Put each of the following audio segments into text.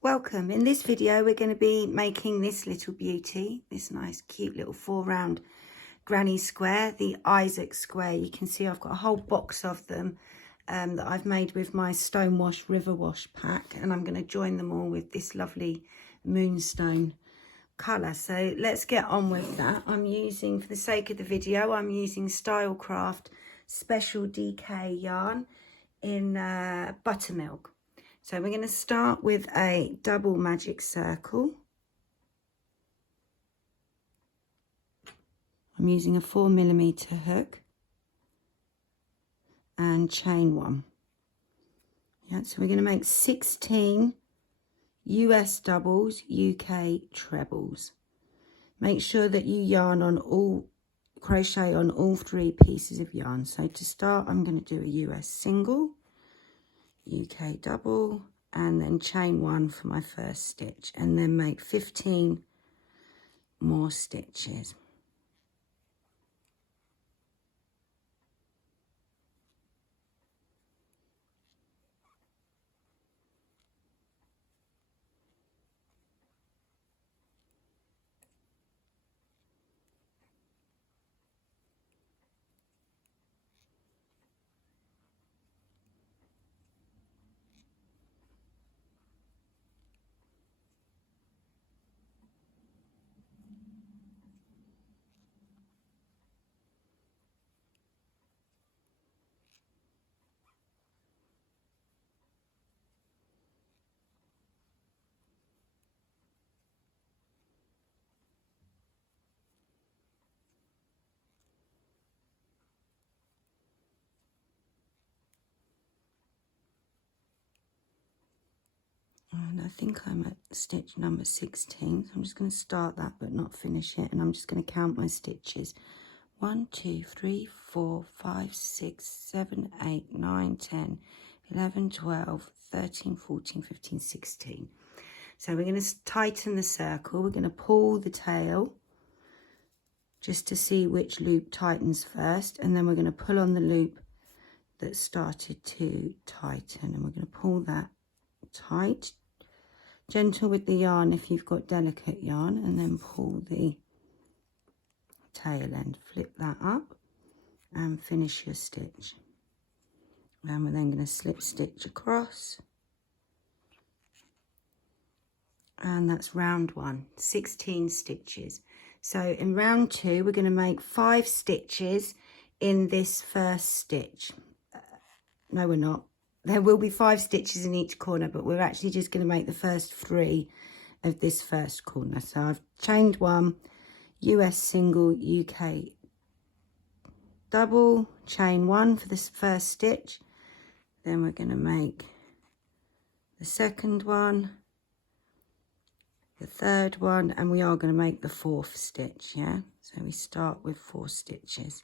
Welcome. In this video we're going to be making this little beauty, this nice cute little 4-round granny square, the Isaac square. You can see I've got a whole box of them that I've made with my stone wash river wash pack, and I'm going to join them all with this lovely moonstone colour. So let's get on with that. I'm using, for the sake of the video, I'm using Stylecraft Special DK yarn in buttermilk. So we're going to start with a double magic circle. I'm using a 4mm hook and chain 1. Yeah, so we're going to make 16 US doubles, UK trebles. Make sure that you yarn on crochet on all 3 pieces of yarn. So to start, I'm going to do a US single, UK double, and then chain 1 for my first stitch, and then make 15 more stitches. And I think I'm at stitch number 16, so I'm just going to start that but not finish it, and I'm just going to count my stitches. 1, 2, 3, 4, 5, 6, 7, 8, 9, 10, 11, 12, 13, 14, 15, 16. So we're going to tighten the circle. We're going to pull the tail just to see which loop tightens first, and then we're going to pull on the loop that started to tighten, and we're going to pull that tight, gentle with the yarn if you've got delicate yarn, and then pull the tail end, flip that up and finish your stitch. And we're then going to slip stitch across, and that's round 1, 16 stitches. So in round 2 we're going to make 5 stitches in this first stitch. No, we're not. There will be 5 stitches in each corner, but we're actually just going to make the first 3 of this first corner. So I've chained 1, US single, UK double, chain 1 for this first stitch. Then we're going to make the second one, the third one, and we are going to make the 4th stitch. Yeah, so we start with 4 stitches.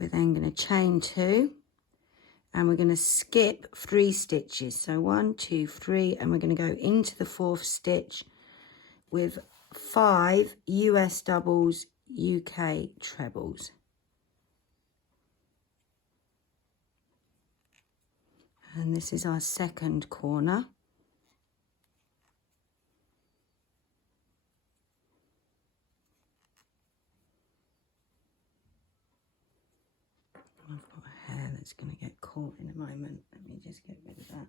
We're then going to chain 2, and we're going to skip 3 stitches. So 1, 2, 3, and we're going to go into the 4th stitch with 5 US doubles, UK trebles. And this is our second corner. I've got a hair that's going to get caught in a moment. Let me just get rid of that.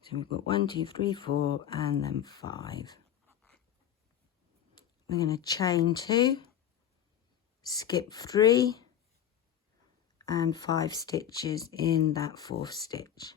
So we've got 1, 2, 3, 4, and then 5. We're going to chain 2, skip 3, and 5 stitches in that 4th stitch.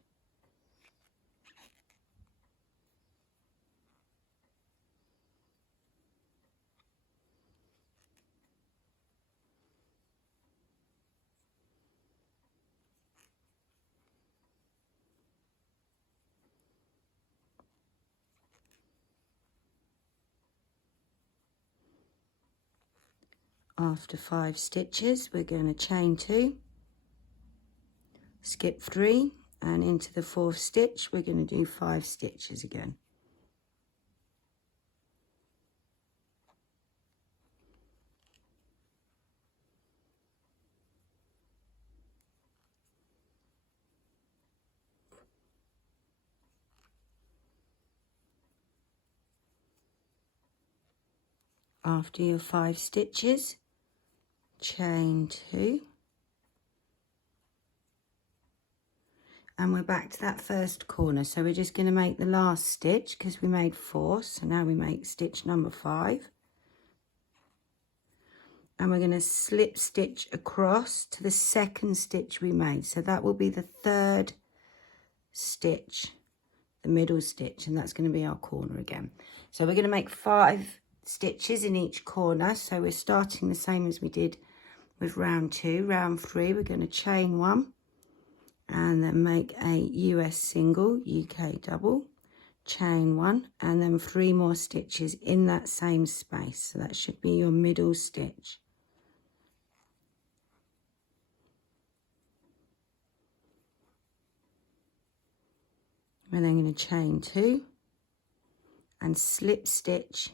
After 5 stitches, we're going to chain 2, skip 3, and into the 4th stitch, we're going to do 5 stitches again. After your 5 stitches, chain 2, and we're back to that first corner. So we're just going to make the last stitch because we made 4, so now we make stitch number 5, and we're going to slip stitch across to the second stitch we made. So that will be the third stitch, the middle stitch, and that's going to be our corner again. So we're going to make 5 stitches in each corner. So we're starting the same as we did with round 2. Round 3, we're going to chain 1 and then make a US single, UK double, chain 1, and then 3 more stitches in that same space. So that should be your middle stitch. We're then going to chain 2 and slip stitch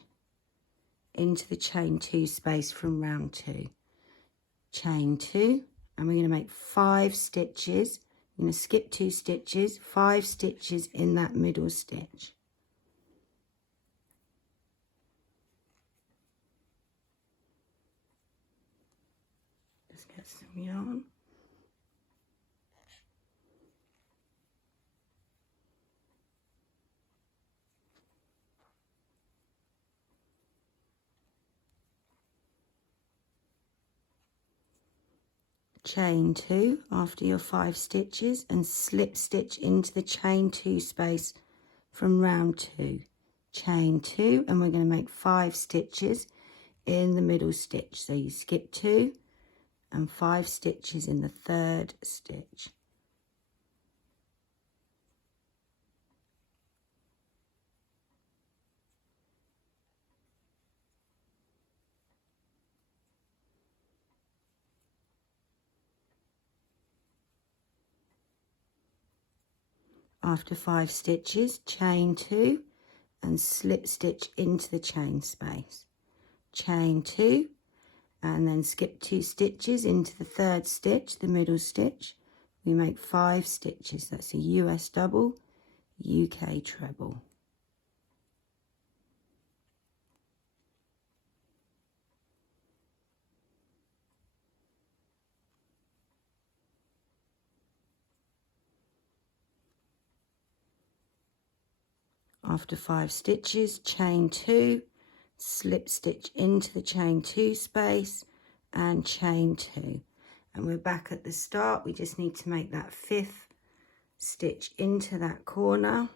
into the chain 2 space from round 2. Chain 2, and we're going to make 5 stitches. I'm going to skip 2 stitches, 5 stitches in that middle stitch. Just get some yarn. Chain 2 after your 5 stitches and slip stitch into the chain 2 space from round 2. Chain 2, and we're going to make 5 stitches in the middle stitch. So you skip 2 and 5 stitches in the third stitch. After 5 stitches, chain 2 and slip stitch into the chain space. Chain 2 and then skip 2 stitches into the third stitch, the middle stitch. We make 5 stitches. That's a US double, UK treble. After 5 stitches, chain 2, slip stitch into the chain 2 space and chain 2. And we're back at the start. We just need to make that 5th stitch into that corner.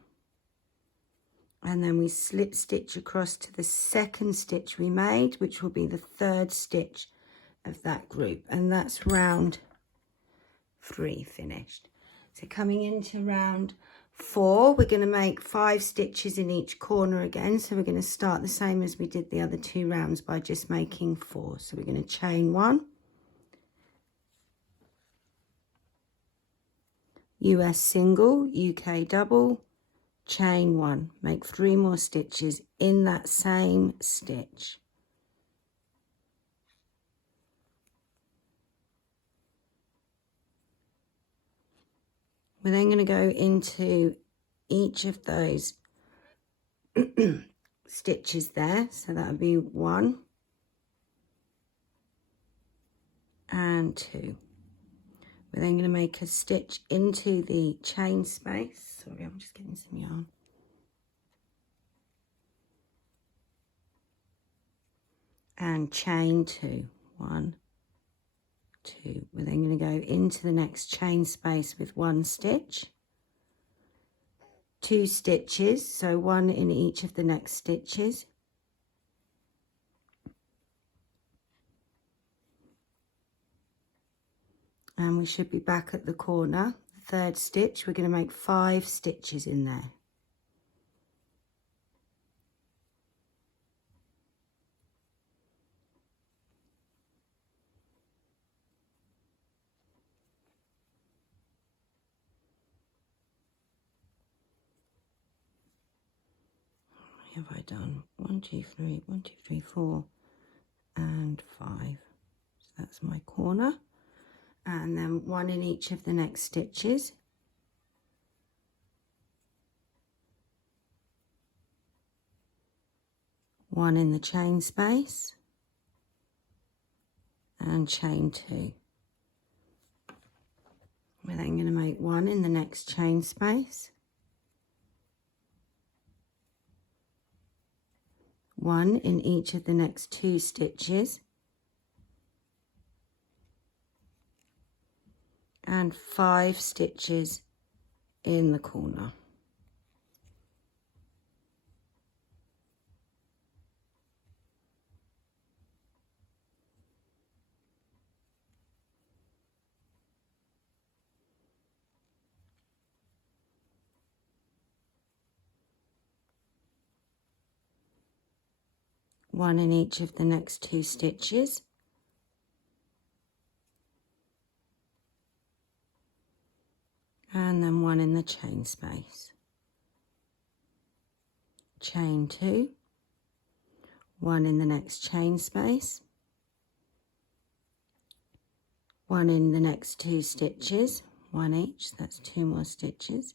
And then we slip stitch across to the second stitch we made, which will be the third stitch of that group. And that's round 3 finished. So coming into round 4, we're going to make 5 stitches in each corner again. So we're going to start the same as we did the other 2 rounds by just making 4. So we're going to chain 1, US single, UK double, chain 1, make 3 more stitches in that same stitch. We're then going to go into each of those stitches there. So that would be 1 and 2. We're then going to make a stitch into the chain space. Sorry, I'm just getting some yarn. And chain 2. 1, 2. We're then going to go into the next chain space with 1 stitch, 2 stitches, so 1 in each of the next stitches, and we should be back at the corner. The third stitch, we're going to make 5 stitches in there. Have I done 1, 2, 3, 1, 2, 3, 4 and 5? So that's my corner, and then 1 in each of the next stitches, 1 in the chain space, and chain 2. We're then going to make 1 in the next chain space, 1 in each of the next 2 stitches, and 5 stitches in the corner. One in each of the next 2 stitches, and then 1 in the chain space. Chain 2, 1 in the next chain space, 1 in the next 2 stitches, 1 each, that's 2 more stitches,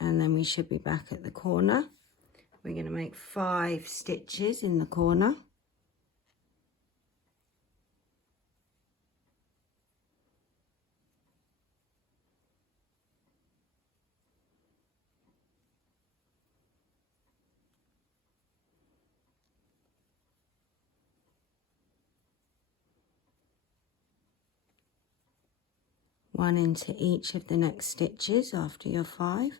and then we should be back at the corner. We're going to make 5 stitches in the corner. One into each of the next stitches after your 5.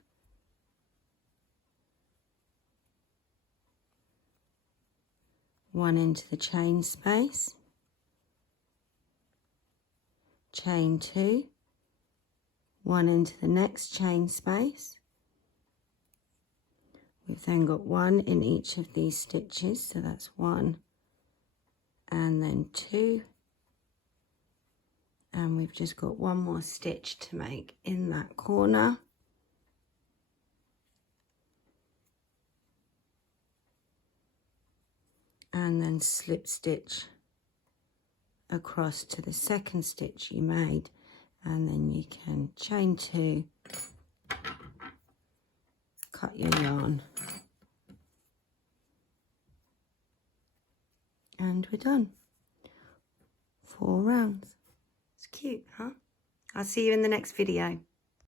One into the chain space, chain 2, 1 into the next chain space. We've then got 1 in each of these stitches, so that's 1 and then 2, and we've just got 1 more stitch to make in that corner. And then slip stitch across to the second stitch you made, and then you can chain 2, cut your yarn, and we're done. 4 rounds. It's cute, huh? I'll see you in the next video.